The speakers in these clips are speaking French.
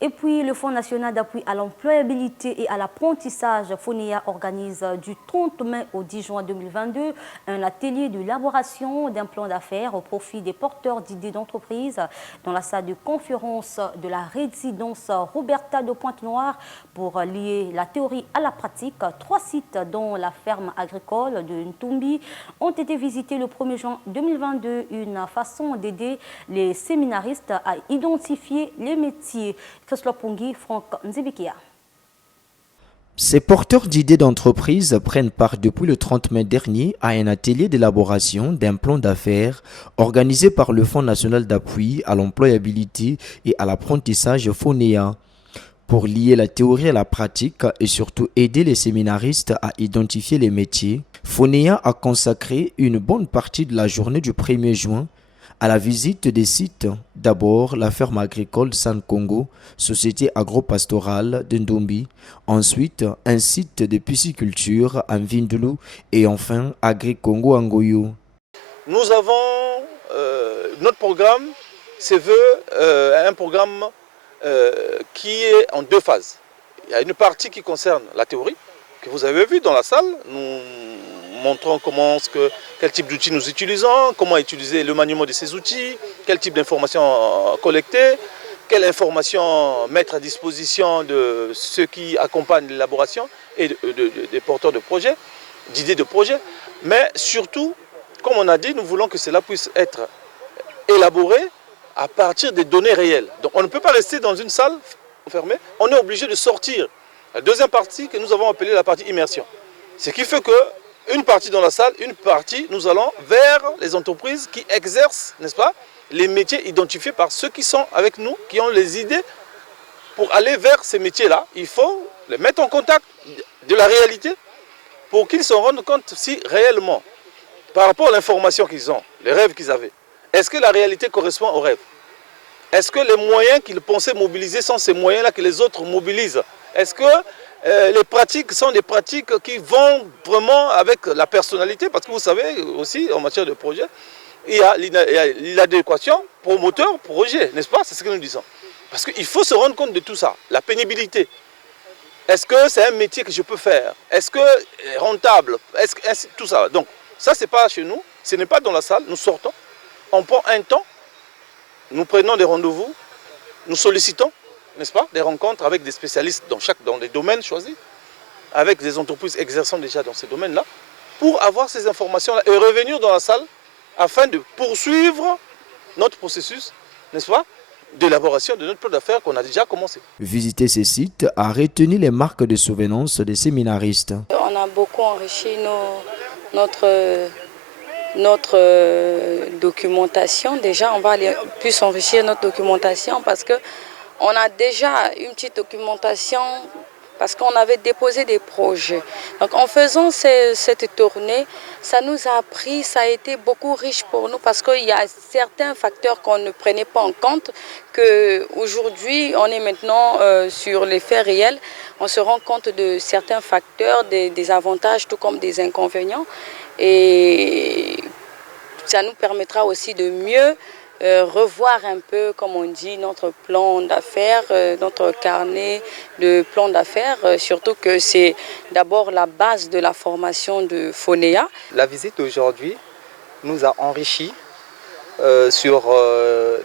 Et puis, le Fonds national d'appui à l'employabilité et à l'apprentissage, FONEA, organise du 30 mai au 10 juin 2022 un atelier d'élaboration d'un plan d'affaires au profit des porteurs d'idées d'entreprise dans la salle de conférence de la résidence Roberta de Pointe-Noire pour lier la théorie à la pratique. 3 sites, dont la ferme agricole de Ntumbi, ont été visités le 1er juin 2022, une façon d'aider les séminaristes à identifier les métiers. Franck Nzibikia. Ces porteurs d'idées d'entreprise prennent part depuis le 30 mai dernier à un atelier d'élaboration d'un plan d'affaires organisé par le Fonds national d'appui à l'employabilité et à l'apprentissage FONEA pour lier la théorie à la pratique et surtout aider les séminaristes à identifier les métiers. FONEA a consacré une bonne partie de la journée du 1er juin à la visite des sites. D'abord, la ferme agricole San Congo, société agro-pastorale de Ndombi. Ensuite, un site de pisciculture en Vindulu. Et enfin, Agri-Congo Angoyo. Nous avons notre programme, se veut un programme qui est en 2 phases. Il y a une partie qui concerne la théorie, que vous avez vu dans la salle. Nous montrons quel type d'outils nous utilisons, comment utiliser le maniement de ces outils, quel type d'informations collecter, quelle information mettre à disposition de ceux qui accompagnent l'élaboration et des porteurs de projets, d'idées de projets. Mais surtout, comme on a dit, nous voulons que cela puisse être élaboré à partir des données réelles. Donc on ne peut pas rester dans une salle fermée, on est obligé de sortir. La deuxième partie que nous avons appelée la partie immersion. Ce qui fait que une partie dans la salle, une partie, nous allons vers les entreprises qui exercent, n'est-ce pas, les métiers identifiés par ceux qui sont avec nous, qui ont les idées. Pour aller vers ces métiers-là, il faut les mettre en contact de la réalité pour qu'ils se rendent compte si réellement, par rapport à l'information qu'ils ont, les rêves qu'ils avaient, est-ce que la réalité correspond aux rêves? Est-ce que les moyens qu'ils pensaient mobiliser sont ces moyens-là que les autres mobilisent? Est-ce que les pratiques sont des pratiques qui vont vraiment avec la personnalité? Parce que vous savez aussi, en matière de projet, il y a l'adéquation promoteur-projet, n'est-ce pas? C'est ce que nous disons. Parce qu'il faut se rendre compte de tout ça. La pénibilité. Est-ce que c'est un métier que je peux faire? Est-ce que c'est rentable? Tout ça. Donc, ça, ce n'est pas chez nous. Ce n'est pas dans la salle. Nous sortons. On prend un temps. Nous prenons des rendez-vous. Nous sollicitons, n'est-ce pas, des rencontres avec des spécialistes dans les domaines choisis, avec des entreprises exerçant déjà dans ces domaines-là, pour avoir ces informations-là et revenir dans la salle afin de poursuivre notre processus, n'est-ce pas, d'élaboration de notre plan d'affaires qu'on a déjà commencé. Visiter ces sites a retenu les marques de souvenance des séminaristes. On a beaucoup enrichi notre documentation. Déjà, on va aller plus enrichir notre documentation parce que on a déjà une petite documentation parce qu'on avait déposé des projets. Donc en faisant cette tournée, ça nous a appris, ça a été beaucoup riche pour nous parce qu'il y a certains facteurs qu'on ne prenait pas en compte, qu'aujourd'hui on est maintenant sur les faits réels, on se rend compte de certains facteurs, des avantages tout comme des inconvénients. Et ça nous permettra aussi de mieux revoir un peu, comme on dit, notre plan d'affaires, notre carnet de plan d'affaires, surtout que c'est d'abord la base de la formation de FONEA. La visite d'aujourd'hui nous a enrichis sur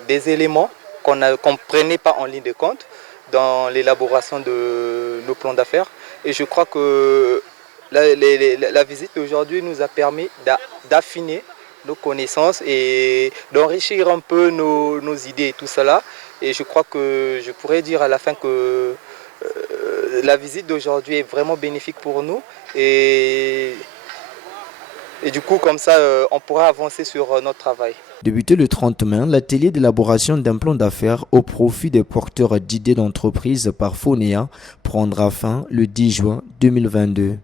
des éléments qu'on ne prenait pas en ligne de compte dans l'élaboration de nos plans d'affaires. Et je crois que la visite d'aujourd'hui nous a permis d'affiner nos connaissances et d'enrichir un peu nos idées et tout cela. Et je crois que je pourrais dire à la fin que la visite d'aujourd'hui est vraiment bénéfique pour nous. Et du coup, comme ça, on pourra avancer sur notre travail. Débuté le 30 mai, l'atelier d'élaboration d'un plan d'affaires au profit des porteurs d'idées d'entreprise par FONEA prendra fin le 10 juin 2022.